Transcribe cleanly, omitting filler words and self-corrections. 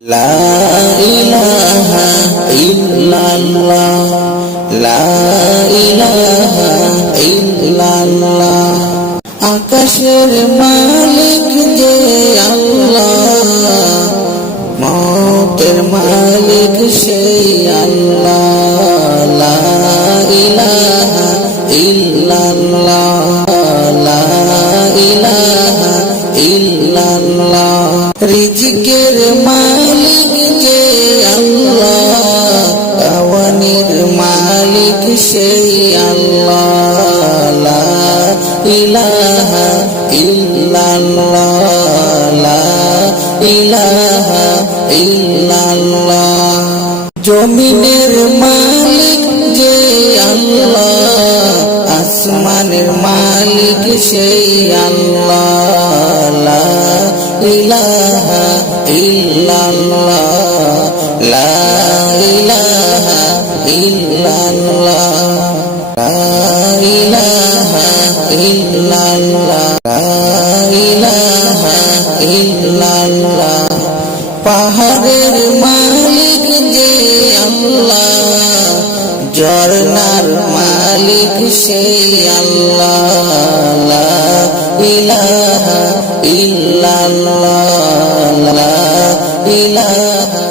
লা ইলাহা ইল্লাল্লাহ, লা ইলাহা ইল্লাল্লাহ। আকাশের মালিক যে আল্লাহ, মৌতের মালিক সেই আল্লাহ। লা ইলাহা ইল্লাল্লাহ, লা ইলাহা ইল্লাল্লাহ। রিজিকের মালিক যে আল্লাহ, আওয়ানির মালিক সেই আল্লাহ। লা ইলাহা ইল্লাল্লাহ, লা ইলাহা ইল্লাল্লাহ। জমিনের মালিক যে আল্লাহ, আসমানের মালিক সেই আল্লাহ। লা ইলাহা ইল্লাল্লাহ, লা ইলাহা ইল্লাল্লাহ, লা ইলাহা ইল্লাল্লাহ, লা ইলাহা ইল্লাল্লাহ। পাহাড়ের মালিক যে আল্লাহ, ঝরনার মালিক সেই আল্লাহ। লা ইলাহা ইল্লাল্লাহ, লা ইলাহা